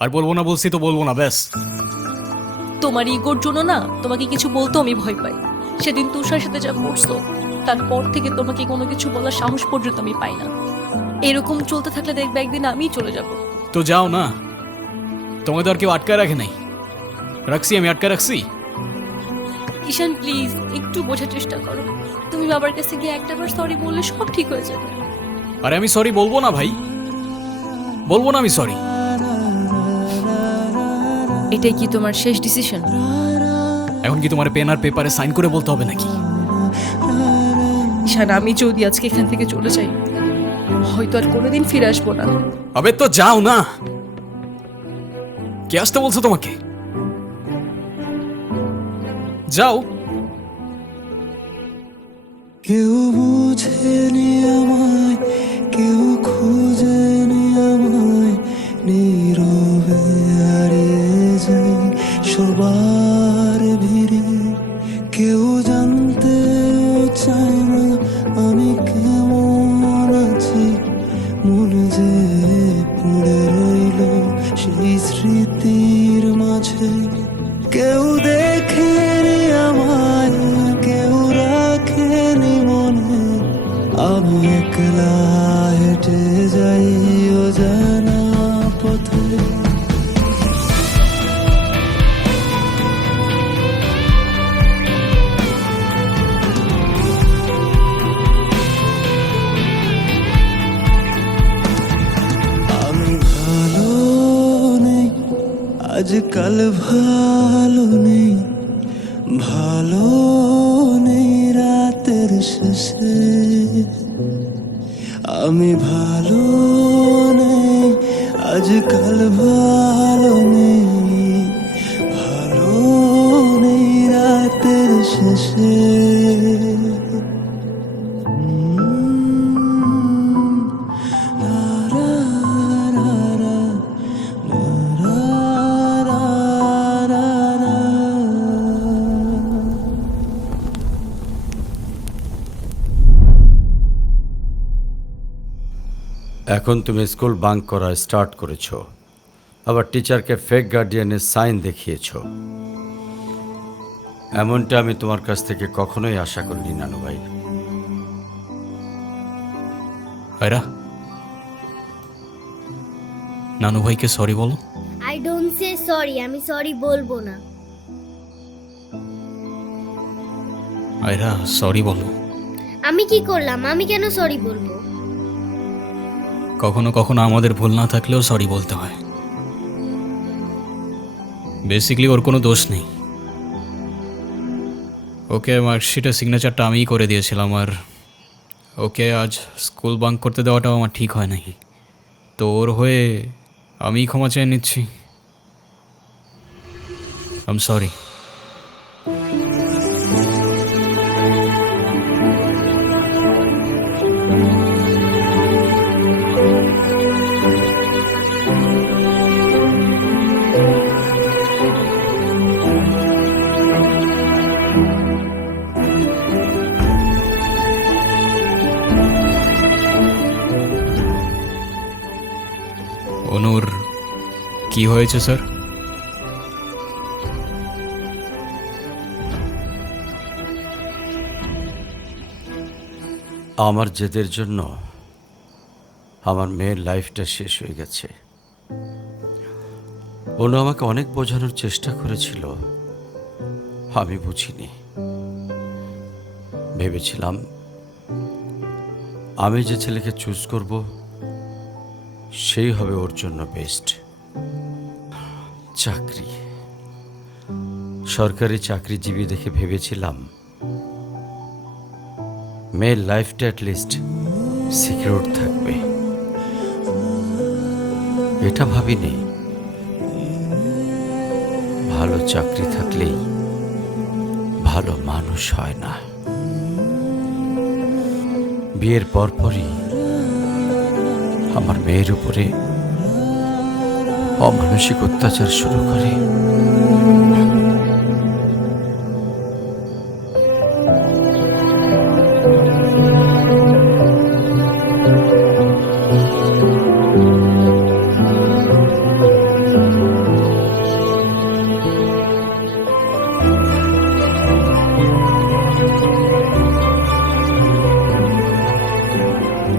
আর বলবো না। বলছি তো বলবো না, ব্যাস। তোমার ইগোর জন্য না তোমাকে কিছু বলতেও আমি ভয় পাই। সেদিন তুষার সাথে যা করছো, তারপর থেকে তোমাকে কোনো কিছু বলার সাহস পর্যন্ত আমি পাই না। এরকম চলতে থাকলে দেখবে একদিন আমিই চলে যাব। তো যাও না, তোমাকে তো আর কেউ আটকায় রাখে নাই। রাখছি, আমি আটকায় রাখছি। ঈশান প্লিজ একটু বোঝার চেষ্টা করো। তুমি বাবার কাছে গিয়ে একটাবার সরি বললে সব ঠিক হয়ে যাবে। আরে আমি সরি বলবো না ভাই, বলবো না আমি সরি। এটাই কি তোমার শেষ ডিসিশন? এখন কি তোমার পেন আর পেপারে সাইন করে বলতে হবে নাকি? ঈশান, আমি যদি আজকে এখান থেকে চলে যাই, হয়তো আর কোনোদিন ফিরে আসবো না। আবে তো যাও না। কে আসতে বলছো তোমাকে? যাও। কেউ বুঝেনি আমায়, কেউ খুঁজেনি আমায়, নীরবে হারিয়ে যাই সবার ভিড়ে। কেউ জানতেও চায় না আমি কেমন আছি, মনে যে পড়ে রইল সেই স্মৃতির মাঝে। কেউ দেখেনি আমায়, কেউ রাখেনি মনে, আমি একলা হেঁটে যাই অজানা পথে। আমি ভালো নেই, আজকাল ভালো নেই, ভালো নেই রাতের শেষে। আমি ভালো নেই, আজকাল ভালো নেই, ভালো নেই রাতের শেষে। এখন তুমি স্কুল বাঙ্ক করা স্টার্ট করেছো, আবার টিচারকে ফেক গার্ডিয়ানের সাইন দেখিয়েছো। এমনটা আমি তোমার কাছ থেকে কখনোই আশা করিনি নানু ভাই। আয়রা, নানু ভাইকে সরি বলো। আই ডোন্ট সে সরি, আমি সরি বলবো না। আয়রা সরি বলো। আমি কি করলাম? আমি কেন সরি বলবো? কখনো কখনো আমাদের ভুল না থাকলেও সরি বলতে হয়। বেসিক্যালি ওর কোনো দোষ নেই। ওকে মার্কশিটের সিগনেচারটা আমিই করে দিয়েছিলাম, আর ওকে আজ স্কুল বাঙ্ক করতে দেওয়াটাও আমার ঠিক হয় নাই। তো ওর হয়ে আমিই ক্ষমা চেয়ে নিচ্ছি। I am sorry. অনুর কি হয়েছে স্যার? আমার জেদের জন্য আমার মেয়ের লাইফটা শেষ হয়ে গেছে। অনু আমাকে অনেক বোঝানোর চেষ্টা করেছিল, আমি বুঝিনি। ভেবেছিলাম আমি যে ছেলেকে চুজ করব সেই হবে ওর জন্য বেস্ট। চাকরি, সরকারি চাকরিজীবী দেখে ভেবেছিলাম মেয়ের লাইফটা অ্যাটলিস্ট সিকিউর থাকবে। এটা ভাবিনি ভালো চাকরি থাকলেই ভালো মানুষ হয় না। বিয়ের পরপরই আমার মেয়ের উপরে অমানসিক অত্যাচার শুরু করে।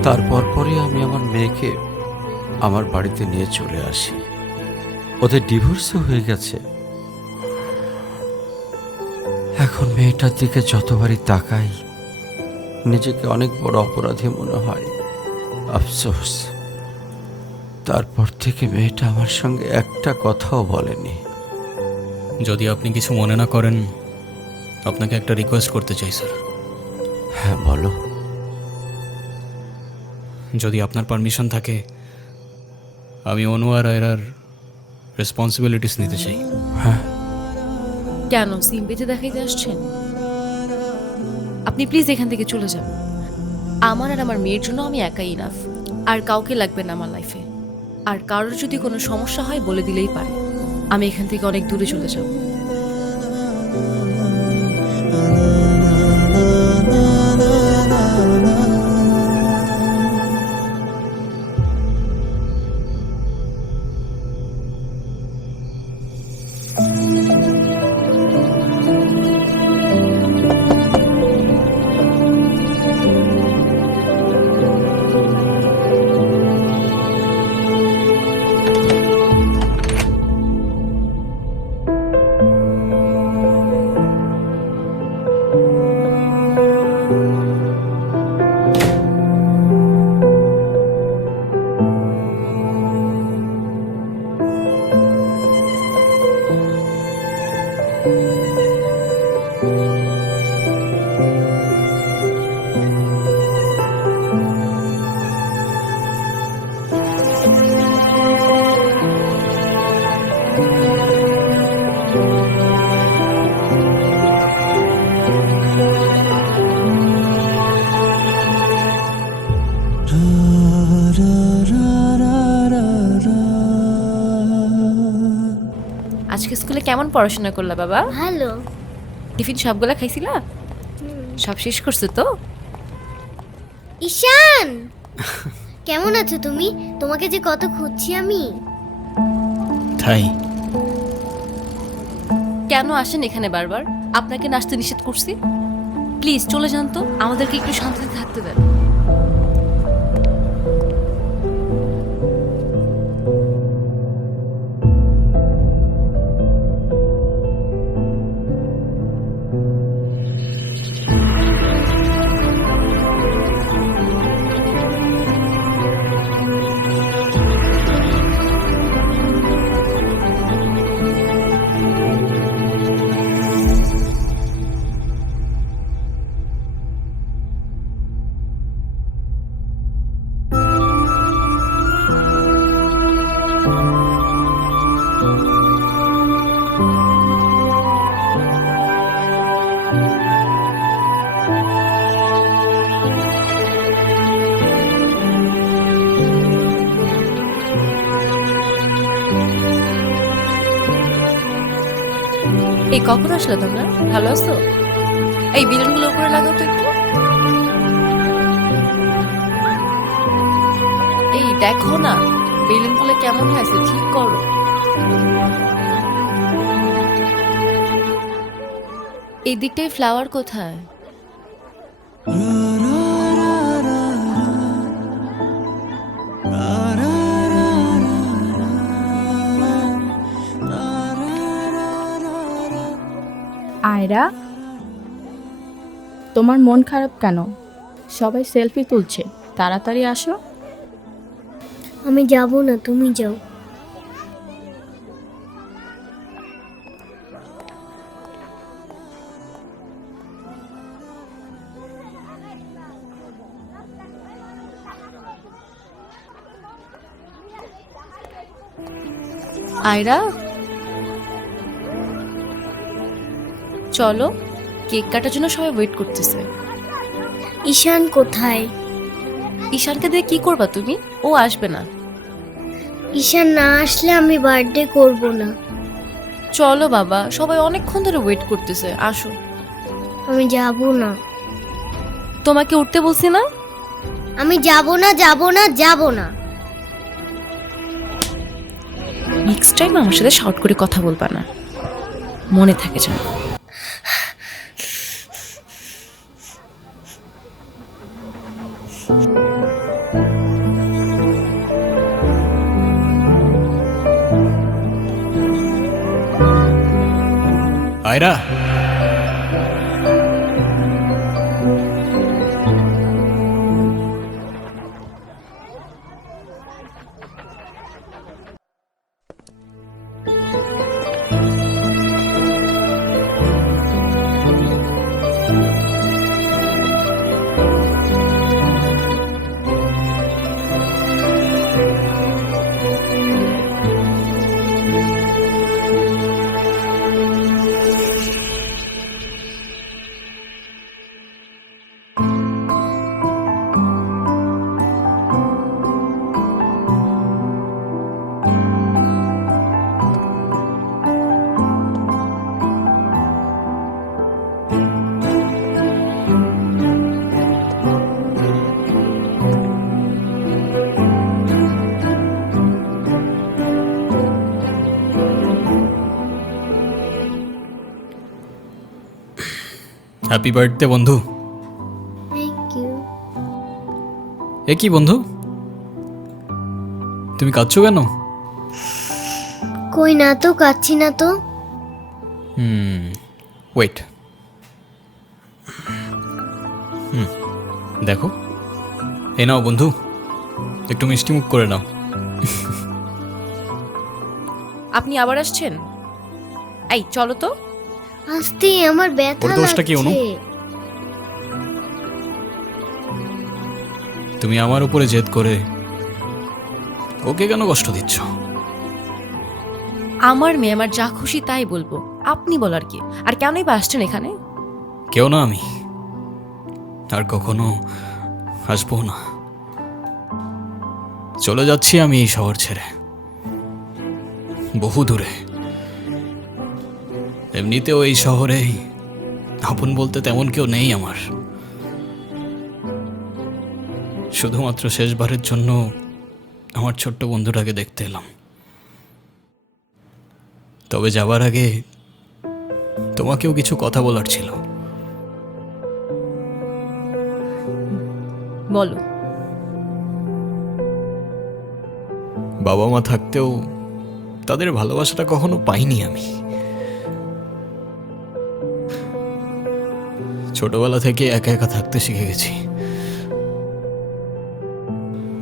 তারপর পরে আমি আমার মেয়েকে আমার বাড়িতে নিয়ে চলে আসি। ওদের ডিভোর্সও হয়ে গেছে। এখন মেয়েটার দিকে যতবারই তাকাই নিজেকে অনেক বড় অপরাধী মনে হয়। আফসোস, তারপর থেকে মেয়েটা আমার সঙ্গে একটা কথাও বলেনি। যদি আপনি কিছু মনে না করেন, আপনাকে একটা রিকোয়েস্ট করতে চাই স্যার। হ্যাঁ বলো। যদি আপনার পারমিশন থাকে, আমি অনু আর আয়রার রেসপন্সিবিলিটিস নিতে চাই। হ্যাঁ। কেন সিম্পিতে দেখাইতে আসছেন? আপনি প্লিজ এখান থেকে চলে যান। আমার আর আমার মেয়ের জন্য আমি একাই ইনাফ, আর কাউকে লাগবে না আমার লাইফে। আর কারোর যদি কোনো সমস্যা হয় বলে দিলেই পারে। আমি এখান থেকে অনেক দূরে চলে যাব। আজকে স্কুলে কেমন পড়াশোনা করলা বাবা? ভালো। টিফিন সবগুলা খাইছিলা? সব শেষ করছো তো? ঈশান, কেমন আছো তুমি? তোমাকে যে কত খুঁজছি আমি। তাই কেন আসেন এখানে বারবার? আপনাকে নাচতে নিষেধ করছি? প্লিজ চলে যান তো, আমাদেরকে একটু শান্তিতে থাকতে দেন। এই কখন আসলে তোমরা? ভালো আছো? এই বেলুনগুলো উপরে লাগাও তো একটু। এই দেখো না বেলুনগুলো কেমন হয়েছে, ঠিক করো। এই দিকটায় ফ্লাওয়ার কোথায়? আয়রা, তোমার মন খারাপ কেন? সবাই সেলফি তুলছে, তাড়াতাড়ি আসো। আমি যাব না, তুমি যাও। আয়রা, চলো, কেক কাটার জন্য সবাই ওয়েট করতেছে। ঈশান কোথায়? ঈশানকে দিয়ে কি করবা তুমি? ও আসবে না। ঈশান না আসলে আমি বার্থডে করব না। চলো বাবা, সবাই অনেকক্ষণ ধরে ওয়েট করতেছে, আসো। আমি যাব না। তোমাকে উঠতে বলছি না? আমি যাব না, যাব না, যাব না। নেক্সট টাইম আমার সাথে শর্ট করে কথা বলবা না, মনে থাকে যেন। আয়রা, হ্যাপি বার্থডে বন্ধু। Thank you. এ কি বন্ধু, তুমি কাঁদছো কেন? কই না তো, কাচ্ছি না তো। ওয়েট, দেখো, এ নাও বন্ধু, একটু মিষ্টি মুখ করে নাও। আপনি আবার আসছেন? এই চলো তো। আস্তে, আমার ব্যথা ওর দোষটা কি অনু? লাগছে। তুমি আমার উপরে জেদ করে ওকে কেন কষ্ট দিচ্ছ? আমার মেয়ে, আমার যা খুশি তাই বলবো, আপনি বলার কি? আর কেনই বা আসছেন এখানে? কেউ না আমি, আর কখনো আসবো না। চলে যাচ্ছি আমি এই শহর ছেড়ে, বহু দূরে। এমনিতেও এই শহরে আপন বলতে তেমন কেউ নেই আমার। শুধুমাত্র শেষবারের জন্য আমার ছোট্ট বন্ধুটাকে দেখতে এলাম। তবে যাবার আগে তোমাকেও কিছু কথা বলার ছিল। বলো। বাবা মা থাকতেও তাদের ভালোবাসাটা কখনো পাইনি আমি। ছোটবেলা থেকে একা একা থাকতে শিখে গেছি।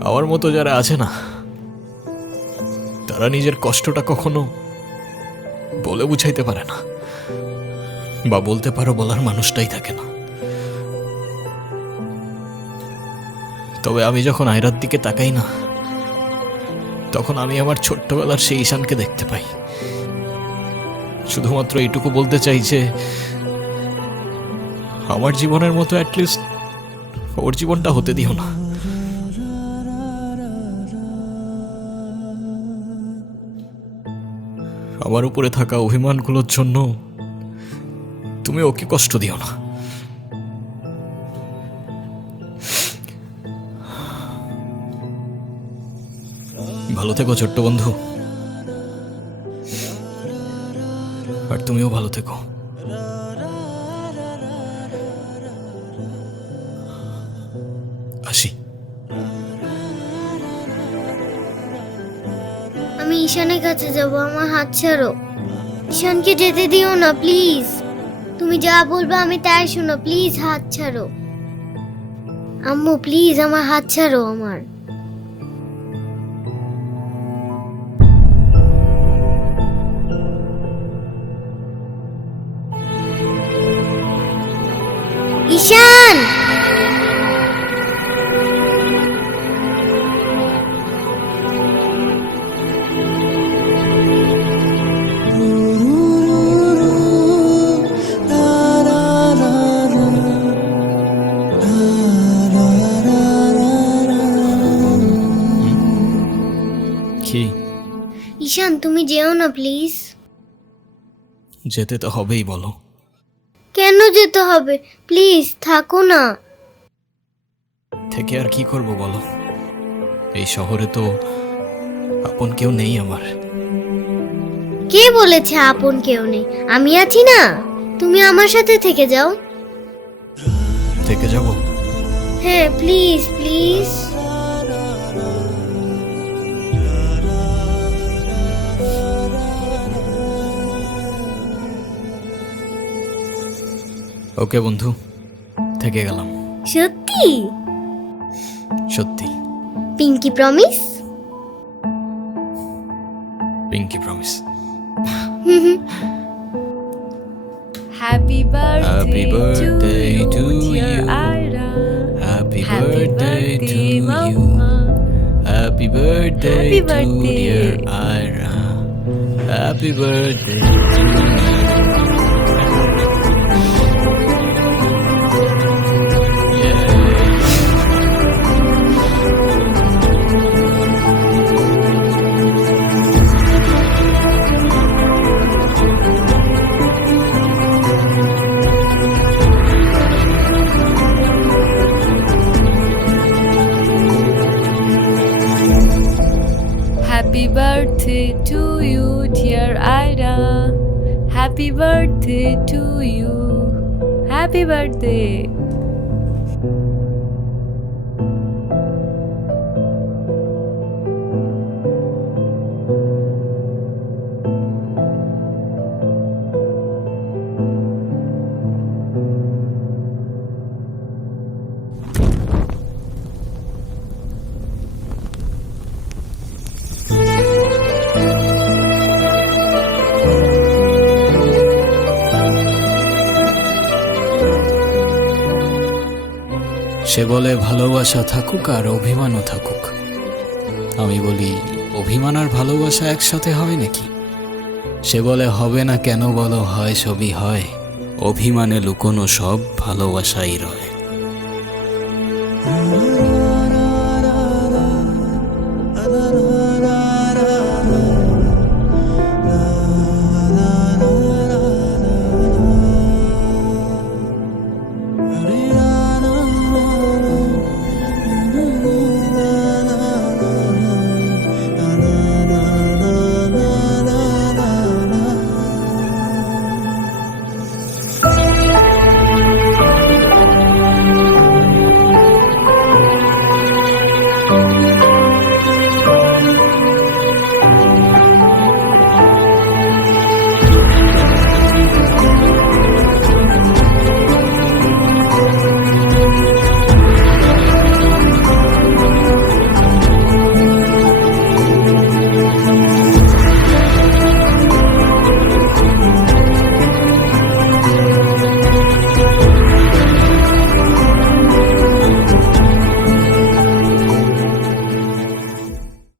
আমার মতো যারা আছে না, তারা নিজের কষ্টটা কখনো বলে বুঝাইতে পারে না, বা বলতে পারো বলার মানুষটাই থাকে না। তবে আমি যখন আয়রার দিকে তাকাই না, তখন আমি আমার ছোট্টবেলার সেই ঈশানকে দেখতে পাই। শুধুমাত্র এইটুকু বলতে চাই যে আমার জীবনের মতো অ্যাটলিস্ট ওর জীবনটা হতে দিও না। আমার উপরে থাকা অভিমানগুলোর জন্য তুমি ওকে কষ্ট দিও না। ভালো থেকো ছোট্ট বন্ধু, আর তুমিও ভালো থেকো। আসি। আমি ঈশানের কাছে যাব, আমার হাত ছাড়ো। ঈশানকে যেতে দিও না প্লিজ। তুমি যা বলবে আমি তাই শোনো, প্লিজ হাত ছাড়ো। আম্মু প্লিজ আমার হাত ছাড়ো। আমার ঈশান, কি? ঈশান তুমি যেও না প্লিজ। যেতে তো হবেই, বলো। কেন যেতে হবে? প্লিজ থাকো না। থেকে আর কি করব বলো? এই শহরে তো আপন কেউ নেই আমার। কে বলেছে আপন কেউ নেই? আমি আছি না, তুমি আমার সাথে থেকে যাও। থেকে যাব? হ্যাঁ প্লিজ প্লিজ। ওকে বন্ধু, থেকে গেলাম। সত্যি? সত্যি। Pinky promise? Pinky promise. Happy Happy birthday to you. Ayra, Happy Happy birthday to birthday, you. Mama. Happy birthday Happy to birthday. dear Ira. Happy birthday to you. Happy birthday to you, dear Ira. Happy birthday to you. Happy birthday. সে বলে ভালোবাসা থাকুক আর অভিমানও থাকুক। আমি বলি অভিমান আর ভালোবাসা একসাথে হয় নাকি? সে বলে হবে না কেন বলো, হয় সবই হয়। অভিমানে লুকোনো সব ভালোবাসাই রয়।